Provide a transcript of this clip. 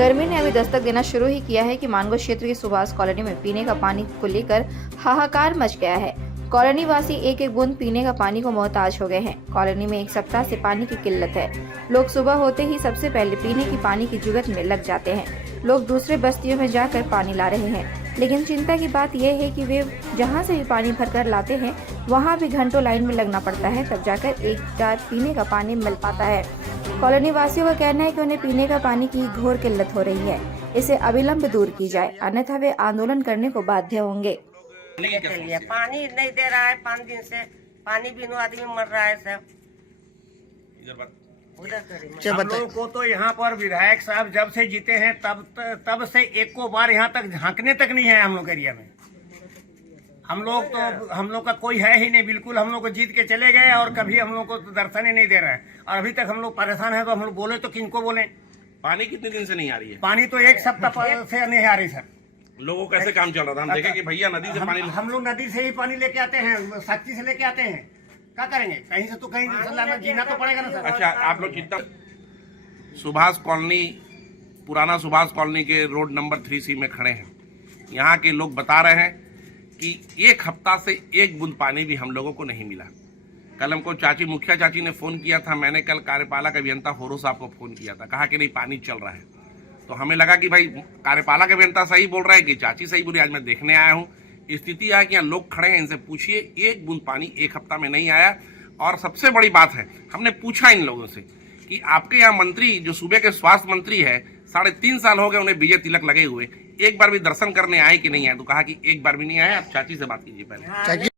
गर्मी ने अभी दस्तक देना शुरू ही किया है कि मानगो क्षेत्र की सुभाष कॉलोनी में पीने का पानी को लेकर हाहाकार मच गया है। कॉलोनी वासी एक एक बूंद पीने का पानी को मोहताज हो गए हैं। कॉलोनी में एक सप्ताह से पानी की किल्लत है। लोग सुबह होते ही सबसे पहले पीने की पानी की जुगत में लग जाते हैं। लोग दूसरे बस्तियों में जाकर पानी ला रहे हैं, लेकिन चिंता की बात यह है कि वे जहां से भी पानी भरकर लाते हैं वहां भी घंटों लाइन में लगना पड़ता है, तब जाकर एक बार पीने का पानी मिल पाता है। कॉलोनी वासियों का कहना है कि उन्हें पीने का पानी की घोर किल्लत हो रही है। इसे अविलंब दूर की जाए, अन्यथा वे आंदोलन करने को बाध्य होंगे। पानी नहीं दे रहा है 5 दिन से, पानी बिनु आदमी मर रहा है सब। हम लोग को तो यहाँ पर विधायक साहब जब से जीते हैं तब से एक को बार यहाँ तक झांकने तक नहीं है हम लोग एरिया में। हम लोग का कोई है ही नहीं, बिल्कुल हम लोग को जीत के चले गए और कभी हम लोग को दर्शन ही नहीं दे रहा है। और अभी तक हम लोग परेशान है, तो हम लोग बोले तो किनको बोले। पानी कितने दिन से नहीं आ रही है? पानी तो एक सप्ताह से नहीं आ रही सर। लोगों को कैसे काम चल रहा था? हम देखे कि भैया नदी से पानी, हम लोग नदी से ही पानी लेके आते हैं, साक्षी से लेके आते हैं। क्या करेंगे, कहीं से तो कहीं जीना तो पड़ेगा ना सर। अच्छा, आप लोग जितना सुभाष कॉलोनी, पुराना सुभाष कॉलोनी के रोड नंबर 3C में खड़े हैं, यहाँ के लोग बता रहे हैं कि एक हफ्ता से एक बूंद पानी भी हम लोगों को नहीं मिला। कल हमको मुखिया चाची ने फोन किया था, मैंने कल कार्यपालक अभियंता होरो साहब को फोन किया था, कहा कि नहीं पानी चल रहा है। तो हमें लगा कि भाई कार्यपालक अभियंता सही बोल रहा है कि चाची सही बोली। आज मैं देखने आया हूँ, स्थिति है कि यहाँ लोग खड़े हैं, इनसे पूछिए, एक बूंद पानी एक हफ्ता में नहीं आया। और सबसे बड़ी बात है, हमने पूछा इन लोगों से कि आपके यहाँ मंत्री जो सूबे के स्वास्थ्य मंत्री है, 3.5 साल हो गए उन्हें विजय तिलक लगे हुए, एक बार भी दर्शन करने आए कि नहीं आए? तो कहा कि एक बार भी नहीं आए। आप चाची से बात कीजिए पहले।